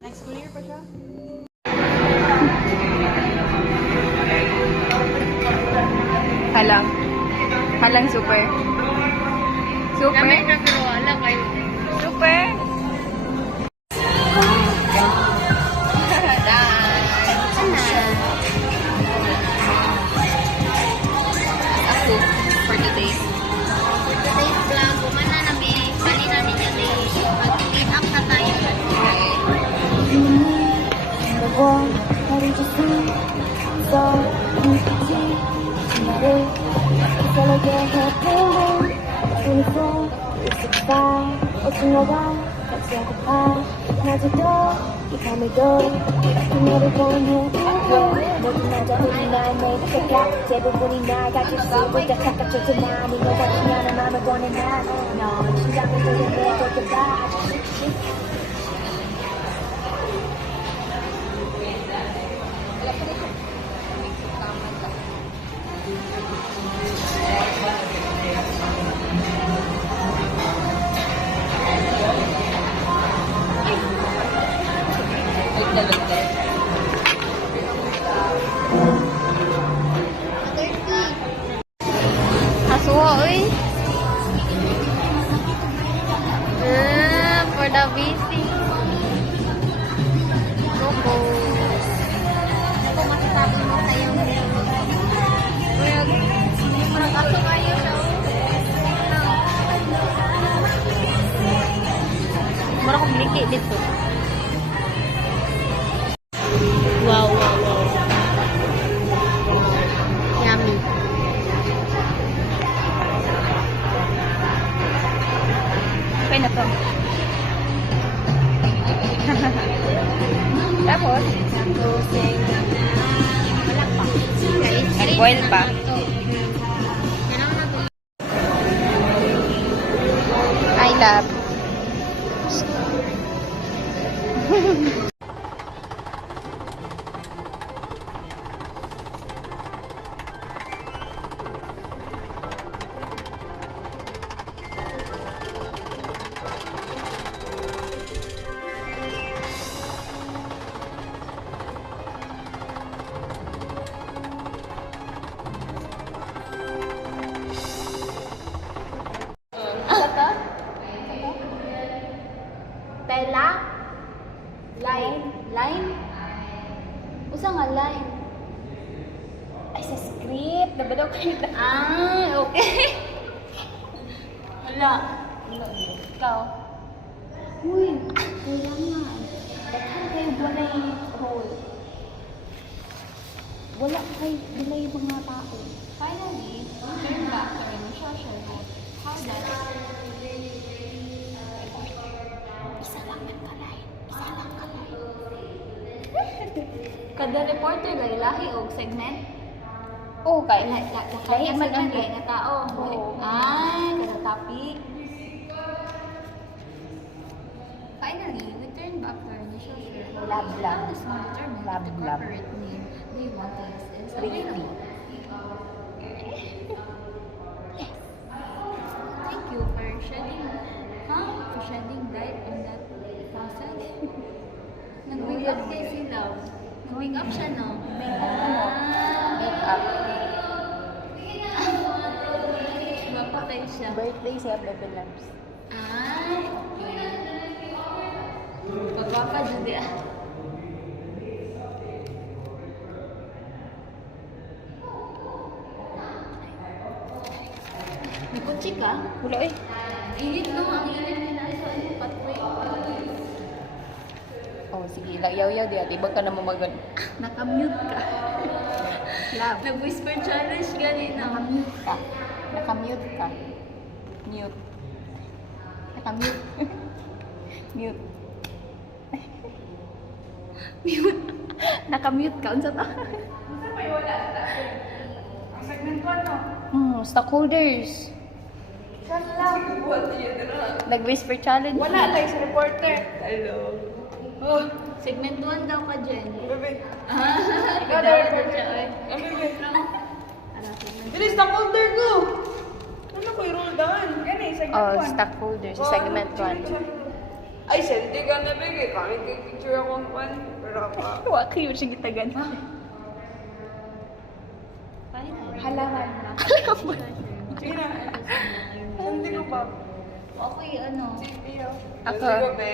Next school year pa siya? Halang super. Super. Kami nagkaroon kayo. Super. Ako for today. For today's vlog, kumana namin, bali namin yan eh. Mag-clean up na tayo. 대부분이 날 가질 수 있다 착각했지만 이거 같지 않은 마음을 꺼내 넌 심장을 돌려 그렇게 봐줄 수 있지 Hasuwa, uy. For the busy. Coco. Kung masasabi mo kayong ako kayo daw. Mura kong bliki dito. Wow. Yummy. Okay na to. Tapos, Wala pa. nag-boil pa. Kailangan na to. I love. Tela? Line? Usa nga line? Ay, sa script. Nabadaw kayo na. Okay. Wala. Ikaw. Uy, kailangan. Daghan kayo balay hole. Wala kayo balay mga tao. Finally, turn back to the social hole. How that? Isa lang kalay. Kada reporter lay lahi og segment. Oo, kay. Lahi man ang lahi nga tao. Oo. Ay, kada topic. Finally, we turn back to our initial share. Lab lang. How does one determine Lab the lang. corporate name they want is Pretty. Thank you for shedding light on that process. Nag-wake up kay sila. Nag-wake up siya, no? Make up. Mapatay siya. Birthday siya, Bebe Labs. Ay, okay. Pagwapa dyan di ah. Nagkutsi ka? Wala eh. Init no, ang init nila sa ano, pathway. Oh, sige. Yaw-yaw di ate. Ibang ka na mamagan. Nakamute ka. Nag-whisper challenge gani na. Nakamute ka. Nakamute ka. Mute. Nakamute. Mute. Mute. Nakamute ka. Unsa to? Stockholders. Nag-whisper challenge. Wala tayo sa reporter. Oh, Segment 1 daw ka, Jen. bebe. Ikaw daw siya, oy. Bebe. Ano, segment Dili, stockholder ko. Ano ko i-roll down? Yan eh, segment Oh, 1. stockholders. Segment 1. Ay, sente ka na, bigay. Kahit kay picture akong pan. Pero ka. Wa kayo siya gitagan. Halaman. Sige na. Sente ko ba? Okay, ano? Sige, Ako. Sente ko, be.